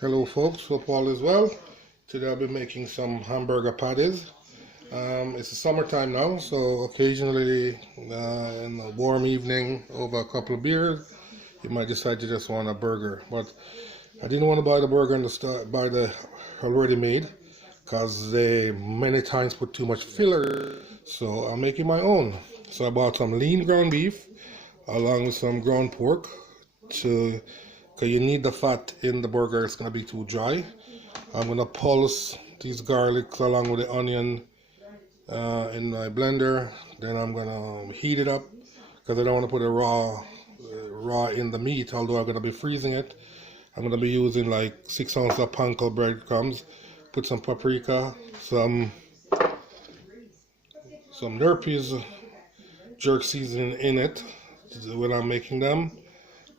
Hello folks, hope all is well. Today I'll be making some hamburger patties. It's the summertime now, so occasionally in a warm evening over a couple of beers, you might decide you just want a burger. But I didn't want to buy the burger in the store, buy the already made, because they many times put too much filler. So I'm making my own. So I bought some lean ground beef along with some ground pork to because you need the fat in the burger. It's going to be too dry. I'm going to pulse these garlics along with the onion in my blender. Then I'm going to heat it up because I don't want to put it raw in the meat, although I'm going to be freezing it. I'm going to be using like 6 ounces of panko breadcrumbs, put some paprika, some Nerpys jerk seasoning in it when I'm making them,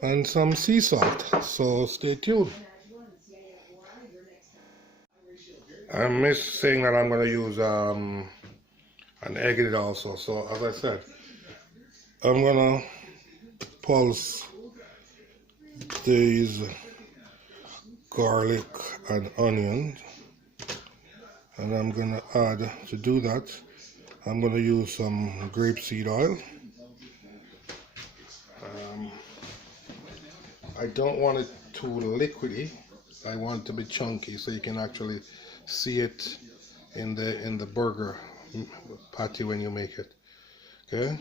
and some sea salt. So stay tuned. I missed saying that I'm going to use an egg in it also. So as I said, I'm going to pulse these garlic and onions, and I'm going to add, to do that, I'm going to use some grapeseed oil. I don't want it too liquidy. I want it to be chunky so you can actually see it in the burger patty when you make it. Okay,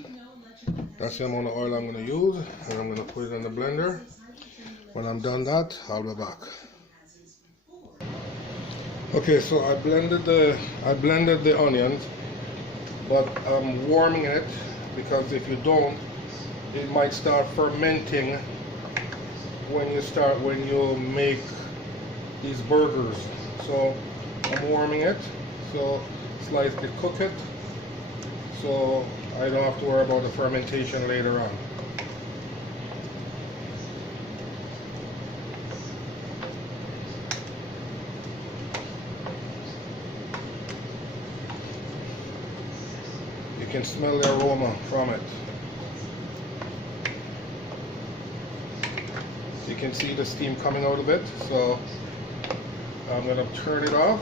that's the amount of oil I'm going to use, and I'm going to put it in the blender. When I'm done that, I'll be back. Okay, so I blended the onions, but I'm warming it because if you don't, it might start fermenting when you make these burgers. So I'm warming it, so slightly cook it, so I don't have to worry about the fermentation later on. You can smell the aroma from it. You can see the steam coming out of it, so I'm going to turn it off,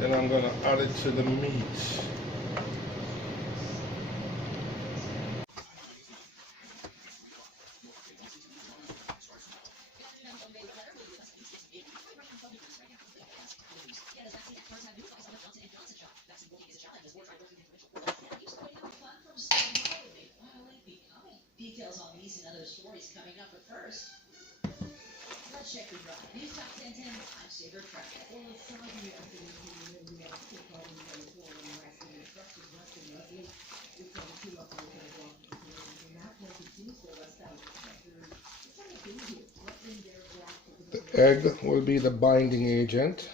then I'm going to add it to the meat. Details on these and other stories coming up, but first, let's check the drive. News Top 1010, I'm Saber Traffic. Well, it's Saudi after we have a quick call in the report on the rest of the instructions left in the it's on the 2 up on the block and that was the Tuesday last out. It's not a big deal. What in their block The egg will be the binding agent.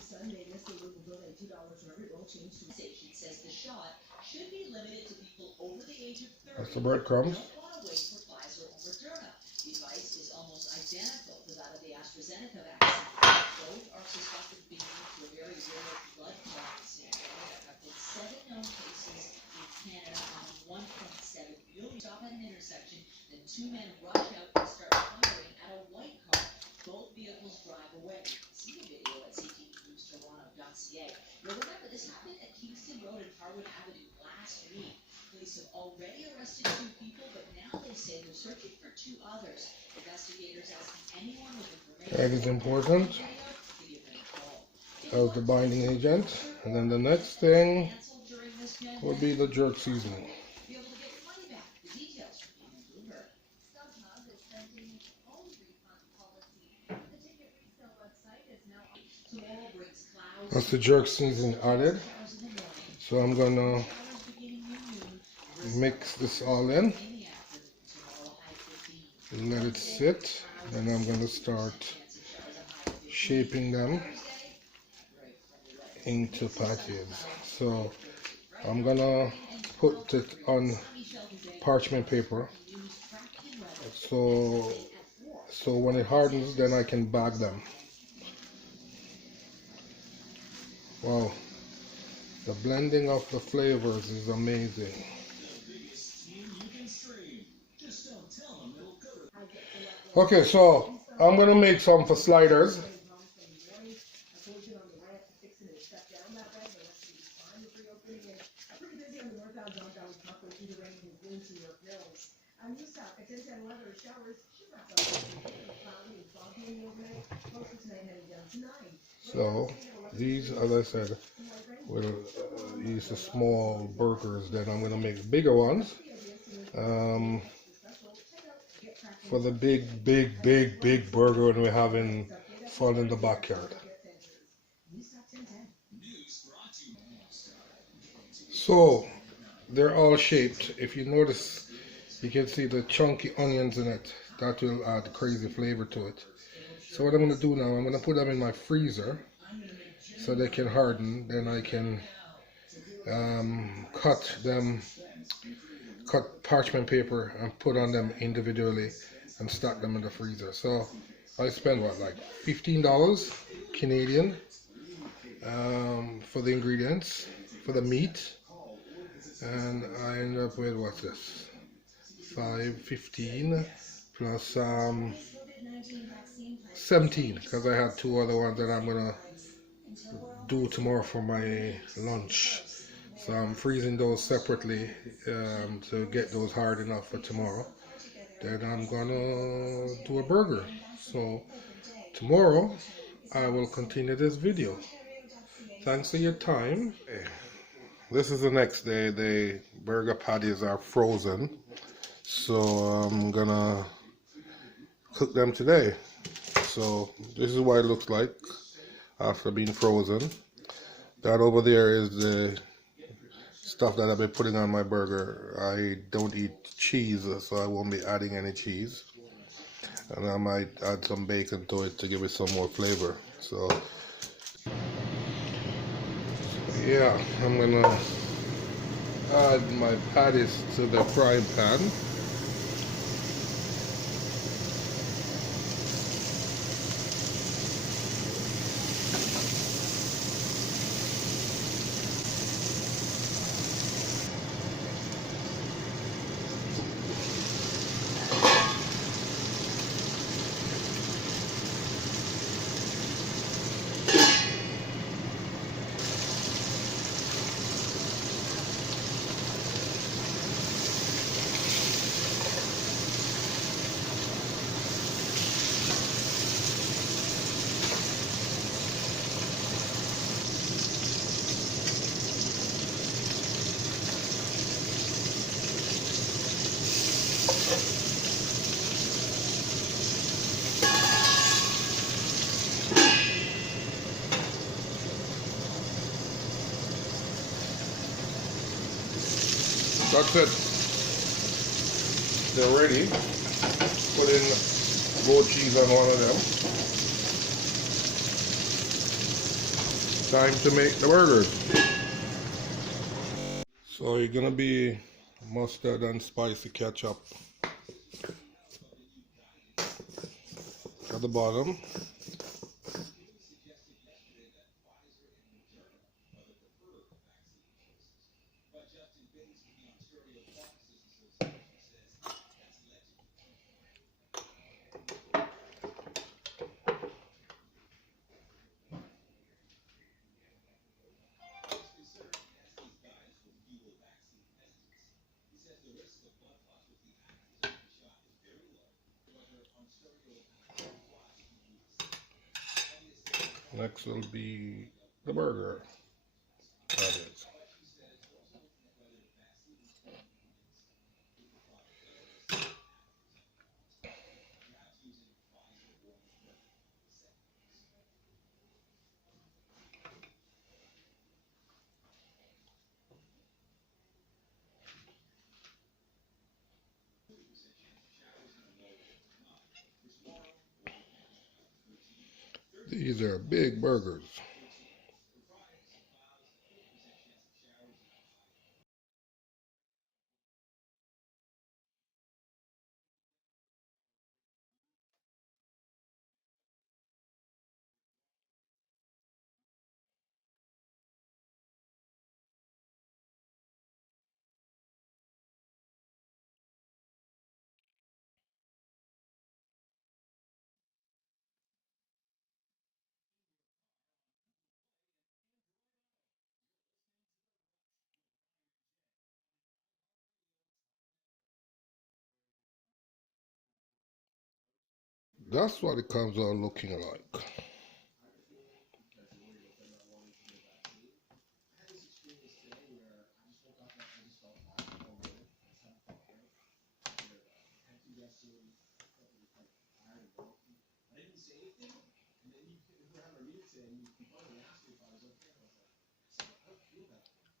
Sunday, Mr. Will donate $2 for every roll change to station. Says the shot should be limited to people over the age of 30. That's the breadcrumbs. Don't want to wait for Pfizer or Moderna. The device is almost identical to that of the AstraZeneca vaccine. Both are suspected of being linked to a very rare blood clot syndrome. There have been 7 known cases in Canada on 1.7 million. Stop at an intersection, then 2 men rush out and start firing at a white car. Both vehicles drive away. See the video at CTNewsToronto.ca. You'll remember this happened at Kingston Road and Harwood Avenue last week. Police have already arrested 2 people, but now they say they're searching for 2 others. Investigators asking anyone with information. Egg is important as the binding agent, and then the next thing will be the jerk seasoning. That's the jerk seasoning added. So I'm gonna mix this all in, let it sit, and I'm gonna start shaping them into patties. So I'm gonna put it on parchment paper, so when it hardens, then I can bag them. Wow, the blending of the flavors is amazing. Okay, so I'm gonna make some for sliders. So these, as I said, will use the small burgers. Then I'm gonna make bigger ones. Um, for the big burger when we're having fun in the backyard. So they're all shaped. If you notice, you can see the chunky onions in it. That will add crazy flavor to it. So what I'm going to do now, I'm going to put them in my freezer so they can harden. Then I can cut parchment paper and put on them individually and stack them in the freezer. So I spend what, like $15 Canadian for the ingredients, for the meat, and I end up with what's this? 5.15 plus 17 because I had two other ones that I'm gonna do tomorrow for my lunch. So I'm freezing those separately to get those hard enough for tomorrow. Then I'm gonna do a burger. So tomorrow I will continue this video. Thanks for your time. This is the next day. The burger patties are frozen. So I'm gonna cook them today. So this is what it looks like after being frozen. That over there is the stuff that I've been putting on my burger. I don't eat cheese, so I won't be adding any cheese. And I might add some bacon to it to give it some more flavor. So yeah, I'm gonna add my patties to the frying pan. That's it. They're ready. Put in goat cheese on one of them. Time to make the burgers. So you're gonna be mustard and spicy ketchup at the bottom. Next will be the burger. That is. These are big burgers. That's what it comes out looking like.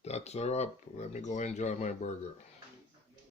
That's a wrap. Let me go enjoy my burger.